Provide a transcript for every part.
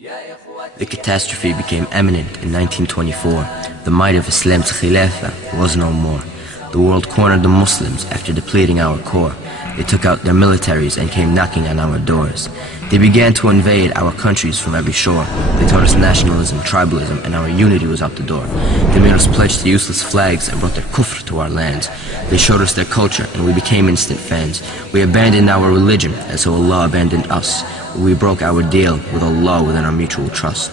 The catastrophe became imminent in 1924. The might of Islam's Khilafah was no more. The world cornered the Muslims after depleting our core. They took out their militaries and came knocking on our doors. They began to invade our countries from every shore. They taught us nationalism, tribalism, and our unity was out the door. They made us pledge to useless flags and brought their kufr to our lands. They showed us their culture and we became instant fans. We abandoned our religion and so Allah abandoned us. We broke our deal with Allah within our mutual trust.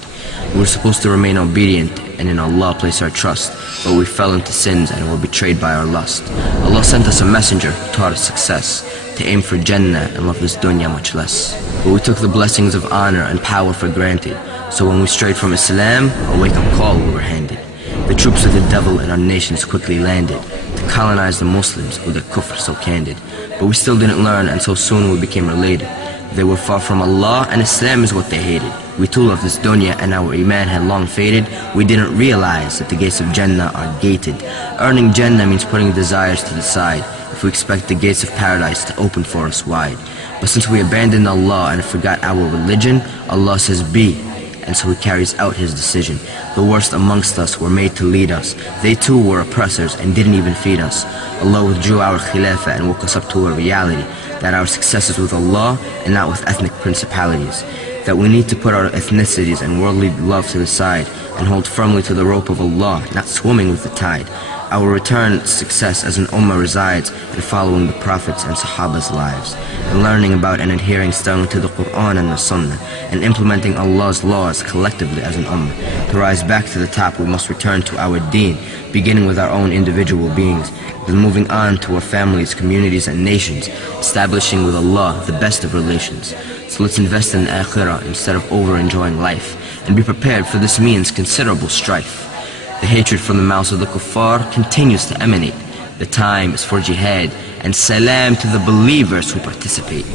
We were supposed to remain obedient and in Allah place our trust, but we fell into sins and were betrayed by our lust. Allah sent us a messenger who taught us success, to aim for Jannah and love this dunya much less. But we took the blessings of honor and power for granted, so when we strayed from Islam, a wake-up call we were handed. The troops of the devil in our nations quickly landed, to colonize the Muslims with their kufr so candid. But we still didn't learn and so soon we became related. They were far from Allah and Islam is what they hated. We too loved this dunya and our iman had long faded. We didn't realize that the gates of Jannah are gated. Earning Jannah means putting desires to the side, if we expect the gates of paradise to open for us wide. But since we abandoned Allah and forgot our religion, Allah says be, and so He carries out His decision. The worst amongst us were made to lead us. They too were oppressors and didn't even feed us. Allah withdrew our khilafah and woke us up to a reality, that our success is with Allah and not with ethnic principalities. That we need to put our ethnicities and worldly love to the side and hold firmly to the rope of Allah, not swimming with the tide. Our return to success as an ummah resides in following the Prophets and Sahaba's lives, and learning about and adhering sternly to the Quran and the Sunnah, and implementing Allah's laws collectively as an ummah. To rise back to the top, we must return to our deen, beginning with our own individual beings, then moving on to our families, communities, and nations, establishing with Allah the best of relations. So let's invest in akhirah instead of over-enjoying life, and be prepared for this means considerable strife. The hatred from the mouths of the kuffar continues to emanate. The time is for jihad, and salam to the believers who participate.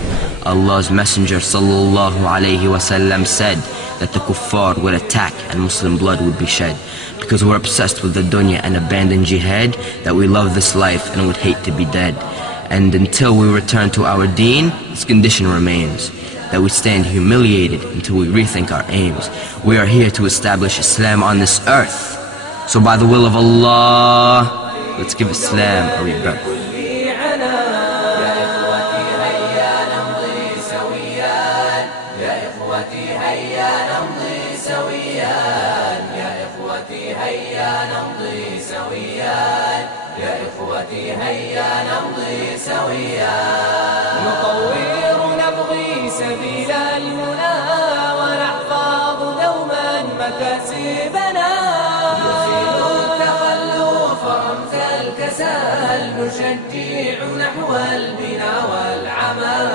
Allah's Messenger sallallahu alayhi wasallam said that the kuffar would attack and Muslim blood would be shed, because we're obsessed with the dunya and abandon jihad, that we love this life and would hate to be dead. And until we return to our deen, this condition remains, that we stand humiliated until we rethink our aims. We are here to establish Islam on this earth. So by the will of Allah, let's give Islam a rebirth. نطور نبغي سبيل المنى ونحفظ دوما مكاسبنا نزيل التخلف رمز الكسل نشجع نحو البنا والعمل